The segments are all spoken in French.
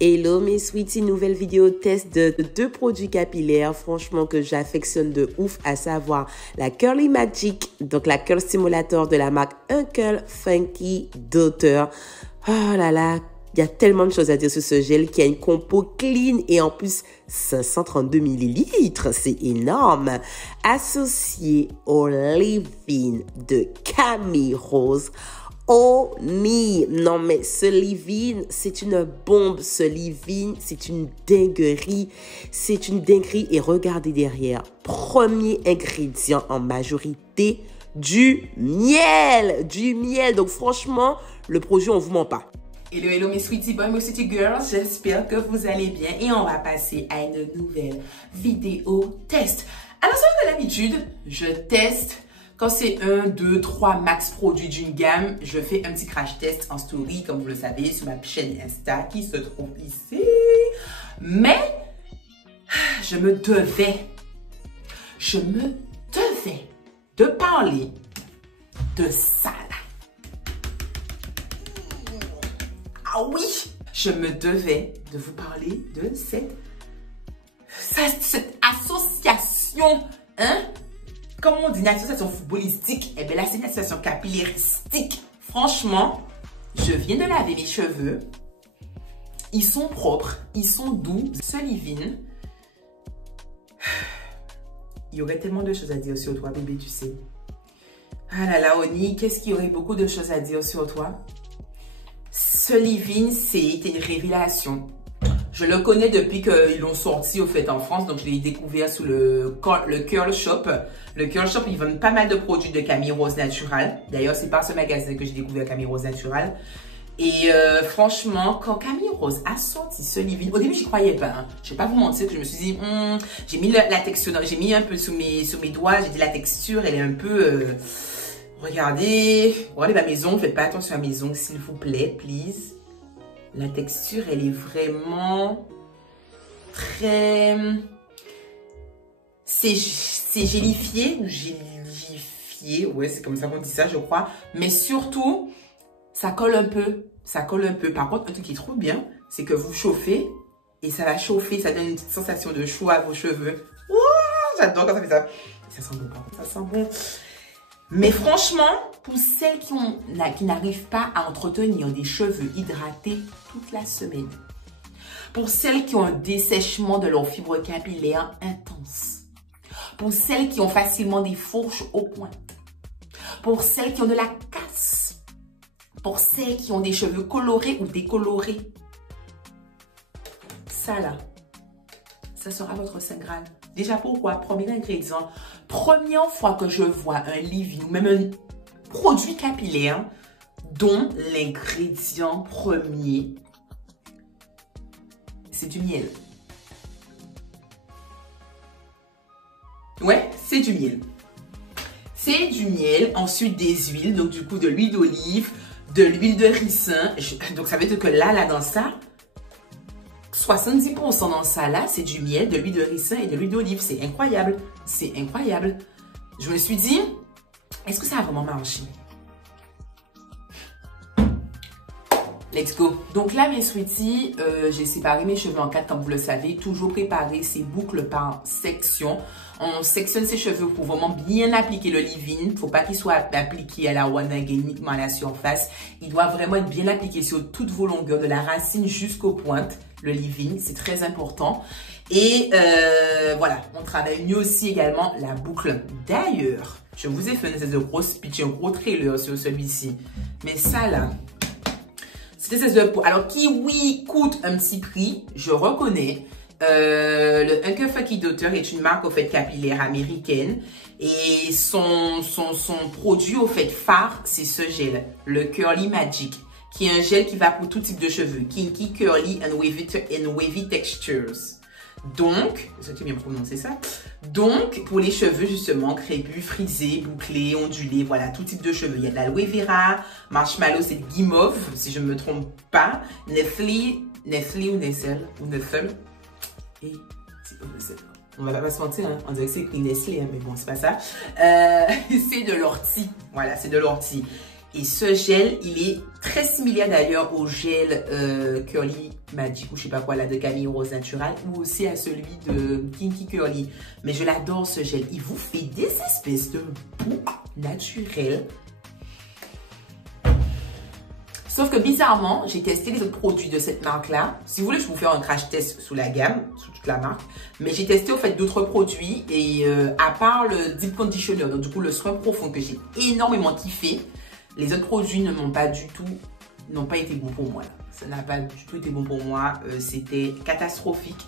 Hello mes sweeties, nouvelle vidéo test de deux produits capillaires franchement que j'affectionne de ouf, à savoir la Curly Magic, donc la Curl Stimulator de la marque Uncle Funky Daughter. Oh là là, il y a tellement de choses à dire sur ce gel qui a une compo clean et en plus 532 ml, c'est énorme. Associé au leave-in de Camille Rose. Oh ni, non mais ce leave-in, c'est une bombe, ce leave-in, c'est une dinguerie et regardez derrière, premier ingrédient en majorité, du miel, donc franchement, le produit on vous ment pas. Hello, hello mes sweetie boys, mes sweetie girls, j'espère que vous allez bien et on va passer à une nouvelle vidéo test. Alors comme d'habitude, je teste. Quand c'est 1, 2, 3 max produits d'une gamme, je fais un petit crash test en story, comme vous le savez, sur ma chaîne Insta qui se trouve ici. Mais, je me devais de parler de ça là. Ah oui, je me devais de vous parler de cette association, hein? Comme on dit, une association footballistique, eh bien là, c'est une association capilléristique. Franchement, je viens de laver mes cheveux. Ils sont propres, ils sont doux. Ce leave-in, il y aurait tellement de choses à dire sur toi, bébé, tu sais. Ah là là, Oni, qu'est-ce qu'il y aurait beaucoup de choses à dire sur toi? Ce leave-in, c'était une révélation. Je le connais depuis qu'ils l'ont sorti au fait en France, donc je l'ai découvert sous le Curl Shop. Le Curl Shop, ils vendent pas mal de produits de Camille Rose Natural. D'ailleurs, c'est par ce magasin que j'ai découvert Camille Rose Natural. Et franchement, quand Camille Rose a sorti ce leave-in, au début, j'y croyais pas. Hein. Je vais pas vous mentir que je me suis dit, j'ai mis la texture, j'ai mis un peu sous mes doigts, j'ai dit la texture, elle est un peu... regardez ma maison, faites pas attention à la maison, s'il vous plaît, please. La texture, elle est vraiment très... C'est gélifié ou gélifié. Ouais, c'est comme ça qu'on dit ça, je crois. Mais surtout, ça colle un peu. Ça colle un peu. Par contre, un truc qui est trop bien, c'est que vous chauffez et ça va chauffer. Ça donne une petite sensation de chaud à vos cheveux. J'adore quand ça fait ça. Ça sent bon, ça sent bon. Mais franchement, pour celles qui n'arrivent pas à entretenir des cheveux hydratés toute la semaine, pour celles qui ont un dessèchement de leurs fibres capillaires intense, pour celles qui ont facilement des fourches aux pointes, pour celles qui ont de la casse, pour celles qui ont des cheveux colorés ou décolorés, ça là, ça sera votre Saint Graal. Déjà pourquoi? Premier ingrédient. Première fois que je vois un leave-in ou même un produit capillaire dont l'ingrédient premier, c'est du miel. Ouais, c'est du miel. C'est du miel, ensuite des huiles, donc du coup de l'huile d'olive, de l'huile de ricin. Donc ça veut dire que là dans ça, 70% dans ça là, c'est du miel, de l'huile de ricin et de l'huile d'olive. C'est incroyable. C'est incroyable. Je me suis dit, est-ce que ça a vraiment marché? Let's go. Donc là, mes sweeties, j'ai séparé mes cheveux en 4, comme vous le savez. Toujours préparer ces boucles par section. On sectionne ses cheveux pour vraiment bien appliquer le leave-in. Il ne faut pas qu'il soit appliqué à la one again, uniquement à la surface. Il doit vraiment être bien appliqué sur toutes vos longueurs, de la racine jusqu'aux pointes. Le leave-in, c'est très important. Et voilà, on travaille mieux aussi également la boucle. D'ailleurs, je vous ai fait une espèce de gros speech, un gros trailer sur celui-ci. Mais ça là, c'est une espèce de... Alors qui, oui, coûte un petit prix, je reconnais. Le Uncle Funky Daughter est une marque au fait capillaire américaine. Et son produit au fait phare, c'est ce gel, le Curly Magic, qui est un gel qui va pour tout type de cheveux. Kinky, curly and wavy textures. Donc, est-ce que tu bien prononcé ça? Donc, pour les cheveux justement, crépus, frisés, bouclés, ondulés, voilà, tout type de cheveux. Il y a de l'aloe vera, marshmallow, c'est de guimauve, si je ne me trompe pas. Nestlé ou Nestle. Et on va pas se mentir, hein, on dirait que c'est écrit Nestlé, hein, mais bon, c'est pas ça. C'est de l'ortie, voilà, c'est de l'ortie. Et ce gel, il est très similaire d'ailleurs au gel Curly Magic ou je sais pas quoi là de Camille Rose Natural ou aussi à celui de Kinky Curly. Mais je l'adore ce gel. Il vous fait des espèces de boucles naturelles. Sauf que bizarrement, j'ai testé les autres produits de cette marque-là. Si vous voulez, je vais vous faire un crash test sous la gamme, sous toute la marque. Mais j'ai testé au fait d'autres produits et à part le Deep Conditioner, donc du coup le soin profond que j'ai énormément kiffé, les autres produits ne m'ont pas du tout, n'ont pas été bons pour moi. Ça n'a pas du tout été bon pour moi. C'était catastrophique.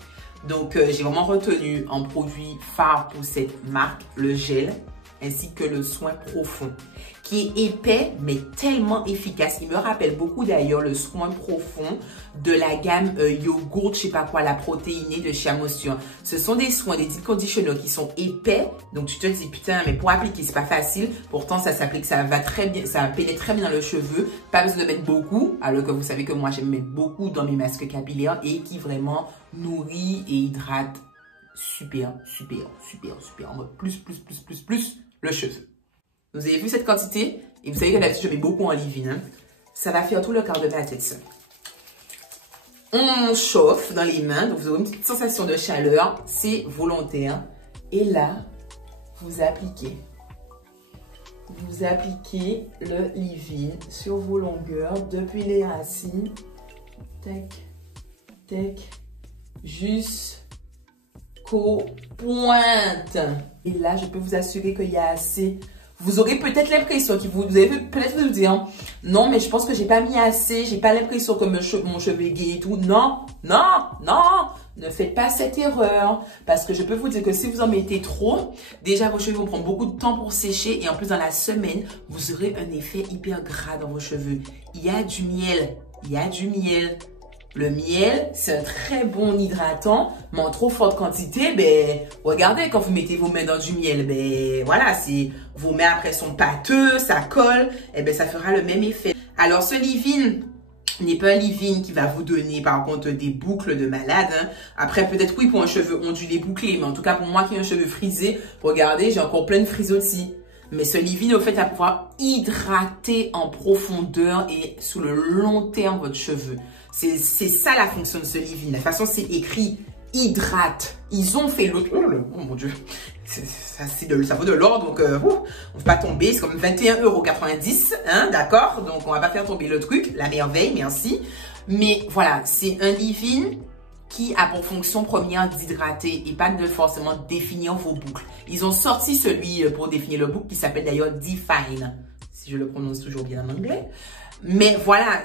Donc j'ai vraiment retenu en produit phare pour cette marque, le gel, ainsi que le soin profond, qui est épais mais tellement efficace. Il me rappelle beaucoup d'ailleurs le soin profond de la gamme yogourt, je sais pas quoi, la protéinée de chez Moisture. Ce sont des soins, des deep conditioners qui sont épais, donc tu te dis putain mais pour appliquer c'est pas facile, pourtant ça s'applique, ça va très bien, ça pénètre très bien dans le cheveu, pas besoin de mettre beaucoup, alors que vous savez que moi j'aime mettre beaucoup dans mes masques capillaires et qui vraiment nourrit et hydrate super, en mode plus le cheveu. Vous avez vu cette quantité? Et vous savez que d'habitude, je mets beaucoup en leave-in. Hein. Ça va faire tout le quart de ma tête, ça. On chauffe dans les mains. Donc, vous aurez une petite sensation de chaleur. C'est volontaire. Et là, vous appliquez. Vous appliquez le leave-in sur vos longueurs depuis les racines. Tac, tac, jusqu'aux pointes. Et là, je peux vous assurer qu'il y a assez. Vous aurez peut-être l'impression que vous allez peut-être vous dire non, mais je pense que j'ai pas mis assez, j'ai pas l'impression que mon cheveu est gai et tout. Non, ne faites pas cette erreur parce que je peux vous dire que si vous en mettez trop, déjà vos cheveux vont prendre beaucoup de temps pour sécher et en plus dans la semaine, vous aurez un effet hyper gras dans vos cheveux. Il y a du miel, Le miel, c'est un très bon hydratant, mais en trop forte quantité, ben, regardez, quand vous mettez vos mains dans du miel, ben, voilà, si vos mains après sont pâteux, ça colle, eh ben, ça fera le même effet. Alors, ce leave-in n'est pas un leave-in qui va vous donner, par contre, des boucles de malade, hein. Après, peut-être, oui, pour un cheveu ondulé bouclé, mais en tout cas, pour moi qui ai un cheveu frisé, regardez, j'ai encore plein de frisottis. Mais ce leave-in, au fait, va pouvoir hydrater en profondeur et sous le long terme votre cheveu. C'est ça la fonction de ce leave-in. De toute façon, c'est écrit hydrate. Ils ont fait l'autre. Oh mon Dieu. Ça vaut de l'or. Donc, on ne va pas tomber. C'est comme 21,90 €. Hein, d'accord? Donc, on ne va pas faire tomber le truc. La merveille, merci. Mais voilà, c'est un leave-in qui a pour fonction première d'hydrater et pas de forcément définir vos boucles. Ils ont sorti celui pour définir le boucle qui s'appelle d'ailleurs Define, si je le prononce toujours bien en anglais. Mais voilà,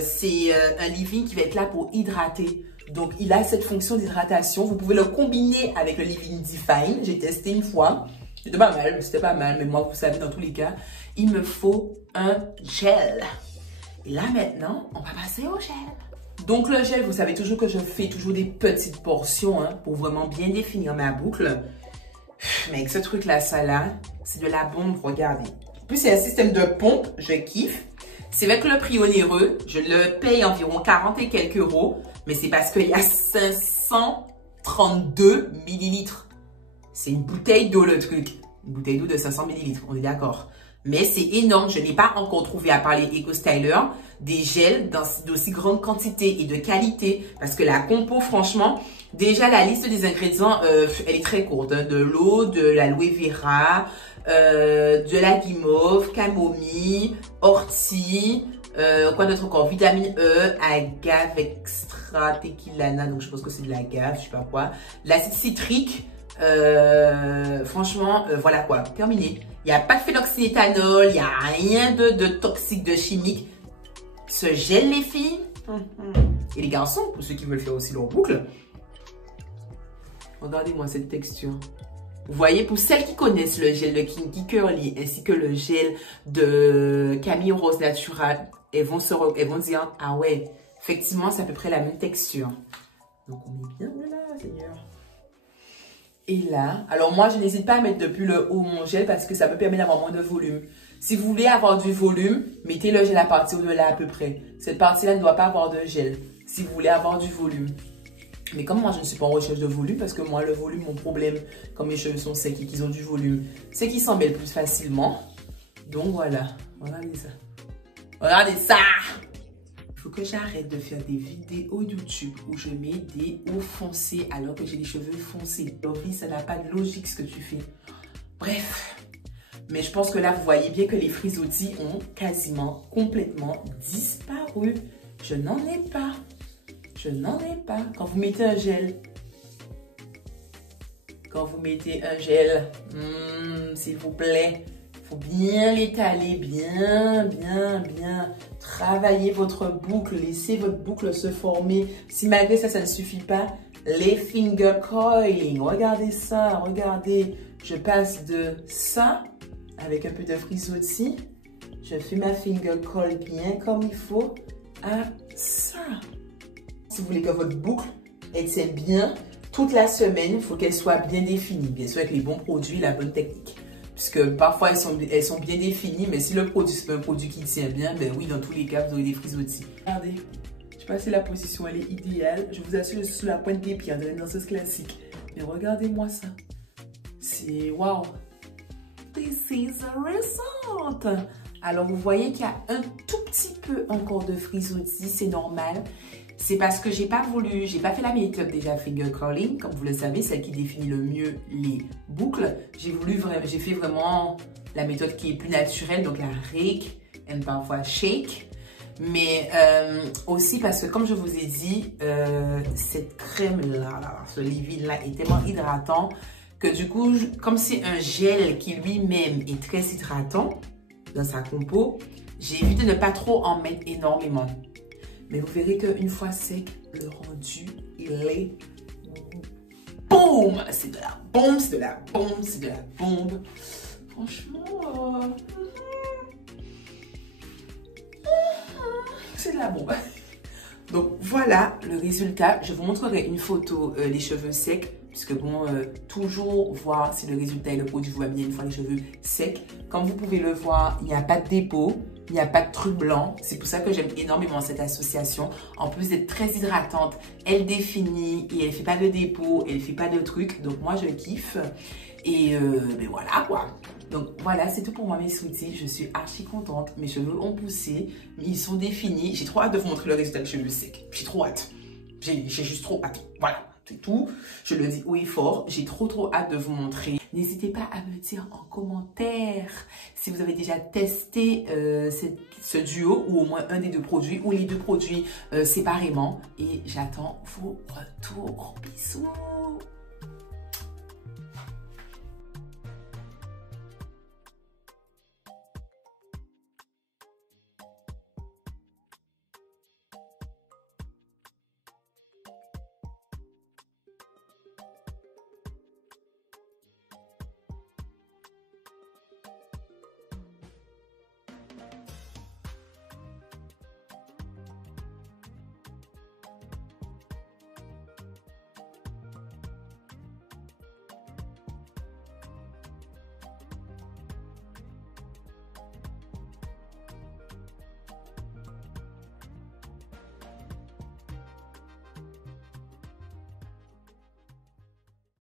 c'est un leave-in qui va être là pour hydrater. Donc, il a cette fonction d'hydratation. Vous pouvez le combiner avec le leave-in Define. J'ai testé une fois. C'était pas mal, mais moi, vous savez, dans tous les cas, il me faut un gel. Et là, maintenant, on va passer au gel. Donc, le gel, vous savez toujours que je fais toujours des petites portions hein, pour vraiment bien définir ma boucle. Mais avec ce truc-là, ça là, c'est de la bombe, regardez. En plus, c'est un système de pompe, je kiffe. C'est vrai que le prix onéreux, je le paye environ 40 et quelques euros, mais c'est parce qu'il y a 532 millilitres. C'est une bouteille d'eau le truc. Une bouteille d'eau de 500 millilitres, on est d'accord. Mais c'est énorme, je n'ai pas encore trouvé, à part les Eco Styler, des gels d'aussi grande quantité et de qualité. Parce que la compo, franchement, déjà la liste des ingrédients, elle est très courte. Hein, de l'eau, de l'aloe vera, de la guimauve, camomille, ortie, quoi d'autre encore, vitamine E, agave extra tequilana, donc je pense que c'est de l'agave, je sais pas quoi, l'acide citrique, franchement, voilà quoi, terminé. Il n'y a pas de phénoxyéthanol, il n'y a rien de toxique, de chimique. Ce gel, les filles, et les garçons, pour ceux qui veulent faire aussi leur boucle, regardez-moi cette texture. Vous voyez, pour celles qui connaissent le gel de Kinky Curly ainsi que le gel de Camille Rose Natural, elles vont dire, ah ouais, effectivement, c'est à peu près la même texture. Donc, on est bien là, Seigneur. Et là, alors moi, je n'hésite pas à mettre depuis le haut mon gel parce que ça me permet d'avoir moins de volume. Si vous voulez avoir du volume, mettez le gel à partir de là à peu près. Cette partie-là ne doit pas avoir de gel si vous voulez avoir du volume. Mais comme moi, je ne suis pas en recherche de volume parce que moi, le volume, mon problème, quand mes cheveux sont secs et qu'ils ont du volume, c'est qu'ils s'en mêlent plus facilement. Donc voilà, regardez ça. Regardez ça. Il faut que j'arrête de faire des vidéos YouTube où je mets des hauts foncés alors que j'ai les cheveux foncés. Laurie, ça n'a pas de logique ce que tu fais. Bref. Mais je pense que là, vous voyez bien que les frisottis ont quasiment complètement disparu. Je n'en ai pas. Je n'en ai pas. Quand vous mettez un gel, s'il vous plaît, il faut bien l'étaler, bien travailler votre boucle, laissez votre boucle se former. Si malgré ça, ça ne suffit pas, les finger coiling, regardez ça, regardez, je passe de ça, avec un peu de frisottis, je fais ma finger coil bien comme il faut, à ça. Si vous voulez que votre boucle, elle tienne bien, toute la semaine, il faut qu'elle soit bien définie, bien sûr avec les bons produits, la bonne technique. Puisque parfois, elles sont bien définies, mais si le produit, c'est un produit qui tient bien, ben oui, dans tous les cas, vous aurez des frisottis. Regardez, je sais pas si la position, elle est idéale. Je vous assure, je suis sur la pointe des pieds, dans une danseuse classique. Mais regardez-moi ça. C'est wow. This is a result. Alors, vous voyez qu'il y a un tout petit peu encore de frisottis, c'est normal. C'est parce que j'ai pas fait la méthode déjà finger curling, comme vous le savez, celle qui définit le mieux les boucles. J'ai fait vraiment la méthode qui est plus naturelle, donc la rake et parfois shake. Mais aussi parce que comme je vous ai dit, cette crème-là, ce leave-in-là est tellement hydratant que du coup, comme c'est un gel qui lui-même est très hydratant dans sa compo, j'ai évité de ne pas trop en mettre énormément. Mais vous verrez qu'une fois sec, le rendu, il est boum! C'est de la bombe, c'est de la bombe, c'est de la bombe. Franchement, c'est de la bombe. Donc voilà le résultat. Je vous montrerai une photo des cheveux secs. Puisque bon, toujours voir si le résultat et le produit vous va bien une fois les cheveux secs. Comme vous pouvez le voir, il n'y a pas de dépôt, il n'y a pas de truc blanc. C'est pour ça que j'aime énormément cette association. En plus d'être très hydratante, elle définit et elle ne fait pas de dépôt, elle ne fait pas de trucs. Donc moi, je kiffe. Et ben voilà quoi. Donc voilà, c'est tout pour moi mes sweeties. Je suis archi contente. Mes cheveux ont poussé, ils sont définis. J'ai trop hâte de vous montrer le résultat des cheveux secs. J'ai trop hâte. J'ai juste trop hâte. Voilà. C'est tout, je le dis haut et fort, j'ai trop hâte de vous montrer. N'hésitez pas à me dire en commentaire si vous avez déjà testé ce duo ou au moins un des deux produits ou les deux produits séparément. Et j'attends vos retours. Gros bisous.